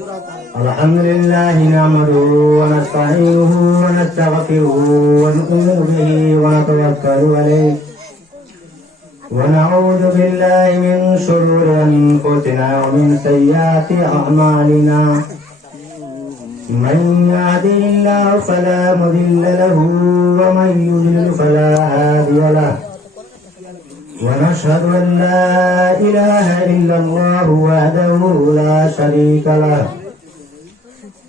الحمد لله نحمده ونستعينه ونستغفره ونؤمن به ونتوكل عليه ونعوذ بالله من شرور أنفسنا ومن سيئات أعمالنا من يهده الله فلا مضل له ومن يضلل فلا هادي له ونشهد أن لا إله إلا الله وحده لا شريك له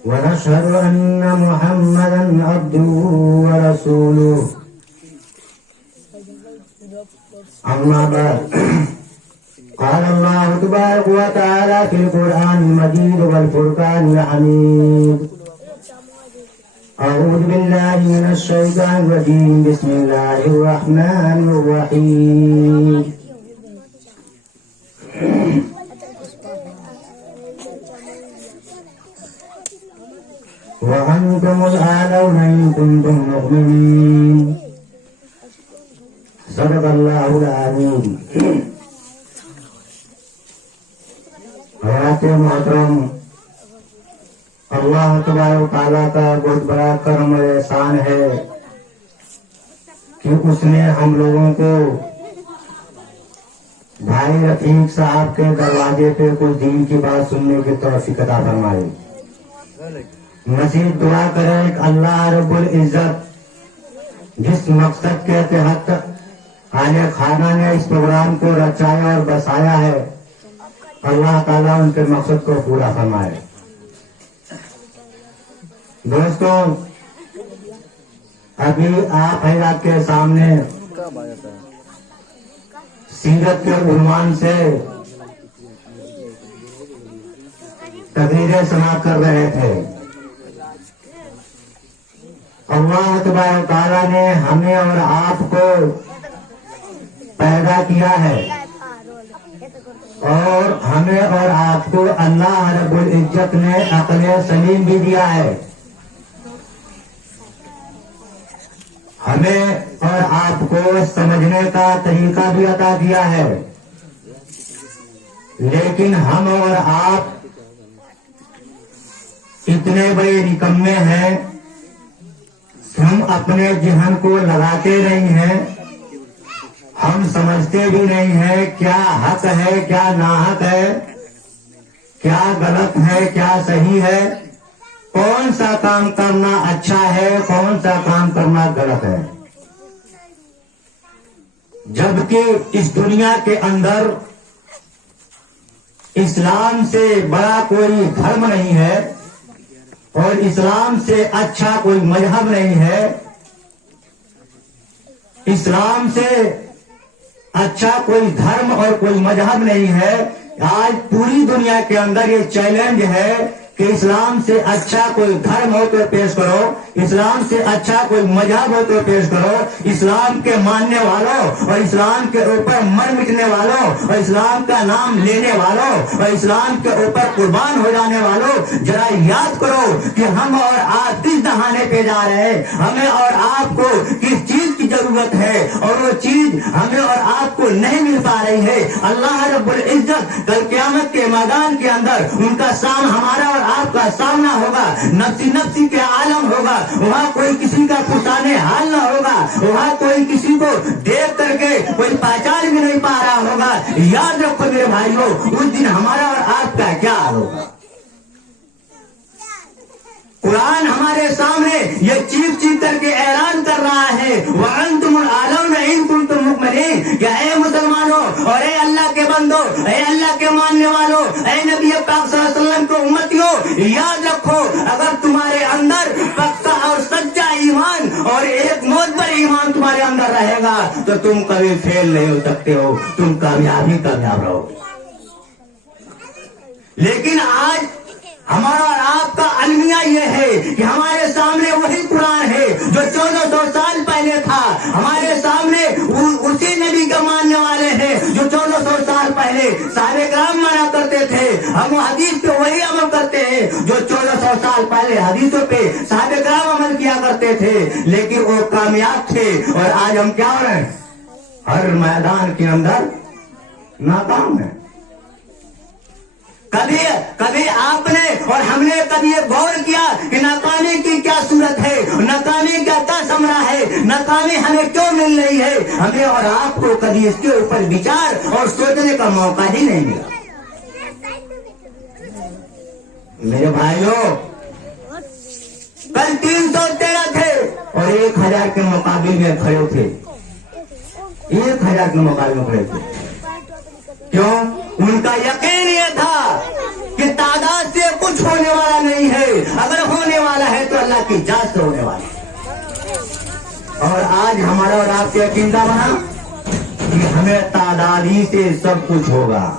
ونشهد أن محمدا عبده ورسوله أما بعد قال الله تبارك وتعالى في القرآن المجيد والفرقان الحميد أعوذ بالله من الشيطان الرجيم بسم الله الرحمن الرحيم وأنتم الأعلون إن كنتم مؤمنين صدق الله العظيم حضرات محترم اللہ تبارک و تعالیٰ کا بہت بڑا کرم اور احسان ہے کہ اس نے ہم لوگوں کو بھائی رفیق صاحب کے دروازے پہ کچھ دین کی بات سننے کی توفیق عطا فرمائے. مزید دعا کریں کہ اللہ رب العزت جس مقصد کے تحت اہل خانہ نے اس پروگرام کو رچایا اور بسایا ہے اللہ تعالیٰ ان کے مقصد کو پورا فرمائے. دوستوں ابھی آپ حضرات کے سامنے سیرت کے عنوان سے تقریریں سماعت کر رہے تھے. اللہ تبارک و تعالیٰ نے ہمیں اور آپ کو پیدا کیا ہے اور ہمیں اور آپ کو اللہ رب العزت نے عقل سلیم بھی دیا ہے. ہمیں اور آپ کو سمجھنے کا طریقہ بھی عطا کیا ہے لیکن ہم اور آپ اتنے بڑے نکمے ہیں ہم اپنے ذہن کو لگاتے نہیں ہیں, ہم سمجھتے بھی نہیں ہیں کیا حق ہے کیا ناحق ہے, کیا غلط ہے کیا صحیح ہے, کون سا کام کرنا اچھا ہے کون سا کام کرنا غلط ہے. جبکہ اس دنیا کے اندر اسلام سے بڑا کوئی دھرم نہیں ہے اور اسلام سے اچھا کوئی مذہب نہیں ہے, اسلام سے اچھا کوئی دھرم اور کوئی مذہب نہیں ہے. آج پوری دنیا کے اندر یہ چیلنج ہے کہ اسلام سے اچھا کوئی دھرم ہو تو پیش کرو, اسلام سے اچھا کوئی مذہب ہو تو پیش کرو. اسلام کے ماننے والوں اور اسلام کے اوپر مر مٹنے والوں اور اسلام کا نام لینے والوں اور اسلام کے اوپر قربان ہو جانے والوں ذرا یاد کرو کہ ہم اور آپ کس دہانے پہ جا رہے ہیں, ہمیں اور آپ کو کس چیز کی ضرورت ہے اور وہ چیز ہمیں اور آپ کو نہیں مل پا رہی ہے. اللہ رب العزت کل قیامت کے میدان کے اندر ان کا سام ہمارا اور آپ کا سامنا ہوگا, نفسی نفسی کے عالم ہوگا, وہاں کوئی کسی کا پرسانے حال نہ ہوگا, وہاں کوئی کسی کو دیکھ کر کے کوئی پہچان بھی نہیں پا رہا ہوگا. یاد رکھو میرے بھائیوں اس دن ہمارا اور آپ کا کیا حال ہوگا. قرآن ہمارے سامنے یہ چیخ چیخ کر کے اعلان کر رہا ہے وَأَنْتُمُ الْأَعْلَوْنَ إِن كُنتُم مُؤْمِنِينَ کہ اے مسلمانوں اور اے اللہ کے بندو, اے اللہ کے ماننے والوں, اے نبی پاک صلی اللہ علیہ وسلم کے امتیوں, یاد رکھو اگر تمہارے اندر پکا اور سچا ایمان اور ایک معتبر ایمان تمہارے اندر رہے گا تو تم کبھی فیل نہیں ہو سکتے ہو, تم کامیاب ہی کامیاب رہو. لیکن آج ہمارا اور آپ کا المیہ یہ ہے کہ ہمارے سامنے وہی قرآن ہے جو 1400 سال پہلے تھا, ہمارے سامنے اسی نبی کا ماننے والے ہیں جو 1400 سال پہلے صحابہ کرام مانا کرتے تھے. ہم حدیث پہ وہی عمل کرتے ہیں جو 1400 سال پہلے حدیثوں پہ صحابہ کرام عمل کیا کرتے تھے لیکن وہ کامیاب تھے. اور آج ہم کیا ہو رہے ہیں, ہر میدان کے اندر ناکام ہے. کبھی آپ نے اور ہم نے کبھی یہ غور کیا کہ ناکامی کی کیا صورت ہے، ناکامی کا کیا ثمرہ ہے، ناکامی ہمیں کیوں مل رہی ہے؟ ہمیں اور آپ کو کبھی اس کے اوپر وچار اور سوچنے کا موقع ہی نہیں ملا۔ میرے بھائیوں، کل 313 تھے اور 1000 کے مقابل میں کھڑے تھے، 1000 کے مقابل میں کھڑے تھے۔ کیوں؟ ان کا یقین یہ تھا کہ تعداد سے کچھ ہونے والا نہیں ہے، اگر ہونے والا ہے تو اللہ کی ذات سے ہونے والا ہے۔ اور آج ہمارا اور آپ کا یقین بنا کہ ہمیں تعداد ہی سے سب کچھ ہوگا۔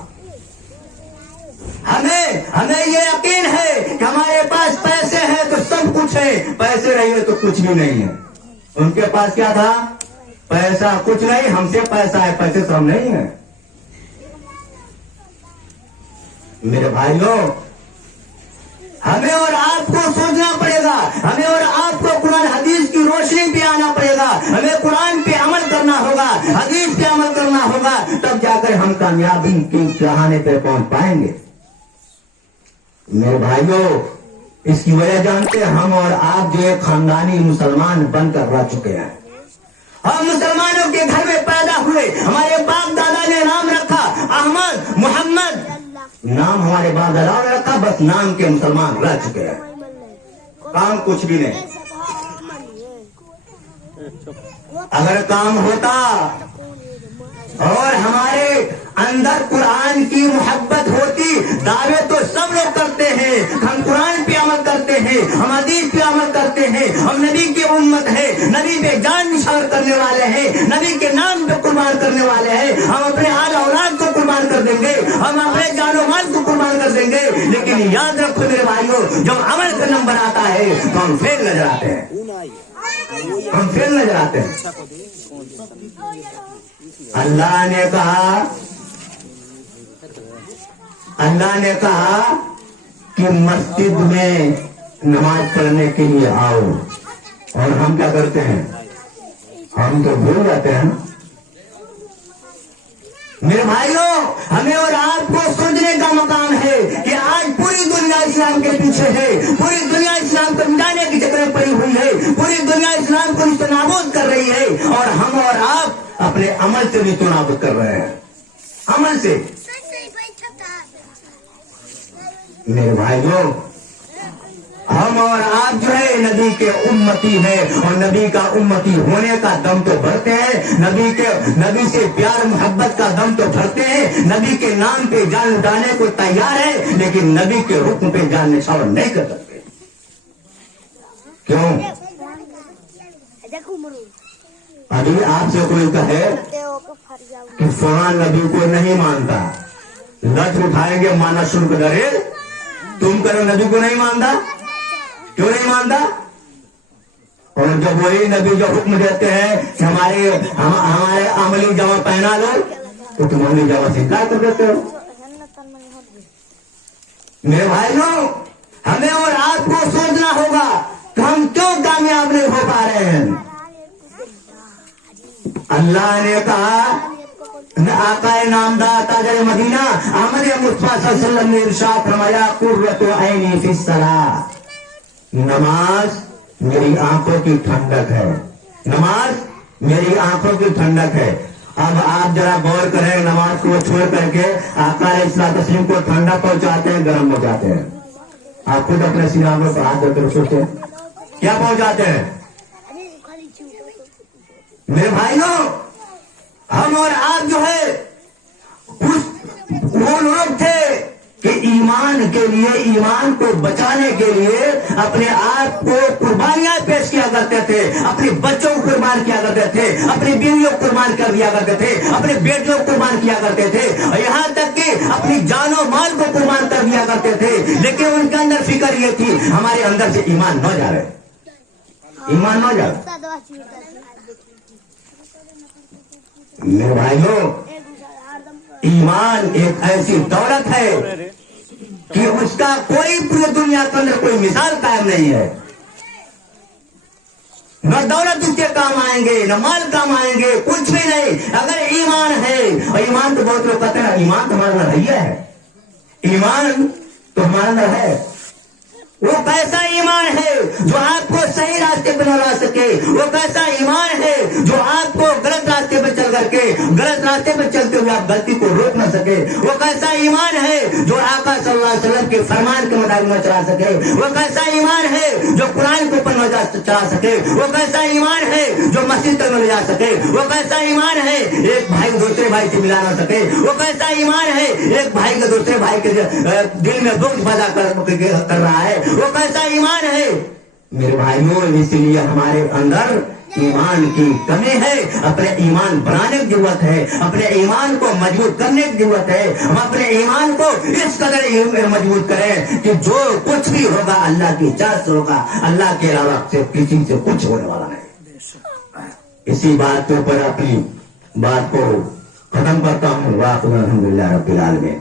ہمیں یہ یقین ہے کہ ہمارے پاس پیسے ہیں تو سب کچھ ہے، پیسے نہیں ہے تو کچھ بھی نہیں ہے۔ ان کے پاس کیا تھا؟ پیسہ کچھ نہیں، ہم سے پیسہ ہے، پیسے تو ہم نہیں ہیں۔ میرے بھائیوں، ہمیں اور آپ کو سوچنا پڑے گا، ہمیں اور آپ کو قرآن حدیث کی روشنی پہ آنا پڑے گا، ہمیں قرآن پہ عمل کرنا ہوگا، حدیث پہ عمل کرنا ہوگا، تب جا کر ہم کامیابی کے چڑھانے پہ پہنچ پائیں گے۔ میرے بھائیوں، اس کی وجہ جانتے ہیں، ہم اور آپ جو ایک خاندانی مسلمان بن کر رہ چکے ہیں۔ ہم مسلمانوں کے گھر میں پیدا ہوئے، ہمارے باپ دادا نے نام رکھا احمد، محمد، نام ہمارے باپ دادا نے رکھا، بس نام کے مسلمان رہ چکے ہیں، کام کچھ بھی نہیں۔ اگر کام ہوتا اور ہمارے اندر قرآن کی محبت ہوتی، دعوے تو سب لوگ کرتے ہیں، ہم قرآن پہ عمل کرتے ہیں، ہم حدیث پہ عمل کرتے ہیں، ہم نبی کی امت ہے، نبی پہ جان نثار کرنے والے ہیں، نبی کے نام پہ قربان کرنے والے ہیں، ہم اپنے آل اولاد کو قربان کر دیں گے، ہم اپنے جان و مال کو قربان کر دیں گے، لیکن یاد رکھو میرے بھائیوں، جب عمل کا نمبر آتا ہے تو ہم فیل نظر آتے ہیں، ہم فیل نظر آتے ہیں۔ اللہ نے کہا کہ مسجد میں نماز پڑھنے کے لیے آؤ، اور ہم کیا کرتے ہیں؟ ہم تو بھول جاتے ہیں۔ میرے بھائیوں، ہمیں اور آپ کو سوچنے کا مقام ہے کہ آج پوری دنیا اسلام کے پیچھے ہے، پوری دنیا اسلام کو مٹانے کی چکر میں پڑی ہوئی ہے، پوری دنیا اسلام کو نیست و نابود کر رہی ہے، اور ہم اور آپ اپنے عمل سے نیست و نابود کر رہے ہیں، عمل سے۔ میرے بھائیوں، ہم اور آپ جو ہے نبی کے امتی ہیں، اور نبی کا امتی ہونے کا دم تو بھرتے ہیں، نبی سے پیار محبت کا دم تو بھرتے ہیں، نبی کے نام پہ جان لٹانے کو تیار ہے، لیکن نبی کے حکم پہ جان نچھاور نہیں کر سکتے۔ کیوں؟ ابھی آپ سے کوئی کہے کہ فلان نبی کو نہیں مانتا، لٹ اٹھائیں گے مانا سن کر ڈرے، تم کرو نبی کو نہیں مانتا، کیوں نہیں مانتا؟ اور جب وہی نبی جو حکم دیتے ہیں کہ ہمارے عملی جمع پہنا لو، تو تم عملی جمع سے انکار کر دیتے ہو۔ میرے بھائیوں، ہمیں اور آپ کو سوچنا ہوگا کہ ہم کیوں کامیاب نہیں ہو پا رہے ہیں۔ اللہ نے کہا، آقا نامدار تاجر مدینہ احمد مصطفیٰ صلی اللہ علیہ وسلم نے ارشاد فرمایا، قرۃ عینی فی الصلاۃ، نماز میری آنکھوں کی ٹھنڈک ہے، نماز میری آنکھوں کی ٹھنڈک ہے۔ اب آپ ذرا غور کریں، نماز کو چھوڑ کر کے آقا علیہ الصلوۃ والتسلیم کو ٹھنڈا پہنچاتے ہیں، گرم پہنچاتے ہیں؟ آپ خود اپنے سینوں پر ہاتھ رکھ کر سوچتے ہیں، کیا پہنچاتے ہیں؟ میرے بھائیوں، ہم اور آپ جو ہے وہ لوگ تھے کہ ایمان کے لیے، ایمان کو بچانے کے لیے اپنے آپ کو قربانیاں پیش کیا کرتے تھے، اپنے بچوں کو قربان کیا کرتے تھے، اپنی بیویوں کو قربان کر دیا کرتے تھے، اپنے بیٹوں کو قربان کیا کرتے تھے، یہاں تک کہ اپنی جان و مال کو قربان کر دیا کرتے تھے، لیکن ان کے اندر فکر یہ تھی ہمارے اندر سے ایمان نہ جا رہے، ایمان نہ جا رہے۔ میرے بھائیوں، ایمان ایک ایسی دولت ہے کہ اس کا کوئی پوری دنیا کے اندر کوئی مثال قائم نہیں ہے۔ نہ دولت اس کے کام آئیں گے، نہ مال کام آئیں گے، کچھ بھی نہیں اگر ایمان ہے۔ اور ایمان تو بہت لوگ کہتے ہیں ایمان تو ہمارا رویہ ہے، ایمان تو ہمارے اندر ہے. وہ کیسا ایمان ہے جو آپ کو صحیح راستے پہ نہ لا سکے؟ وہ کیسا ایمان ہے جو آپ کو غلط راستے پہ چل کر کے غلط راستے پہ چلتے ہوئے آپ غلطی کو روک نہ سکے؟ وہ کیسا ایمان ہے جو آقا صلی اللہ علیہ وسلم کے فرمان کے مطابق نہ چلا سکے؟ وہ کیسا ایمان ہے جو قرآن کے اوپر نہ چلا سکے؟ وہ کیسا ایمان ہے جو مسجد تک نہ لے جا سکے؟ وہ کیسا ایمان ہے ایک بھائی دوسرے بھائی سے ملا نہ سکے؟ وہ کیسا ایمان ہے ایک بھائی کے دوسرے بھائی کے دل میں بغض پیدا کر رہا ہے؟ وہ کیسا ایمان ہے میرے بھائیوں؟ اس لیے ہمارے اندر ایمان کی کمی ہے. اپنے ایمان بنانے کی ضرورت ہے. اپنے ایمان کو مضبوط کرنے کی ضرورت ہے. ہم اپنے ایمان کو اس قدر مضبوط کریں کہ جو کچھ بھی ہوگا اللہ کی اجازت سے ہوگا. اللہ کے علاوہ سے کسی سے کچھ ہونے والا نہیں. اسی بات کے اوپر اپنی بات کو ختم کرتا ہوں. واقعی الحمدللہ رب العالمین.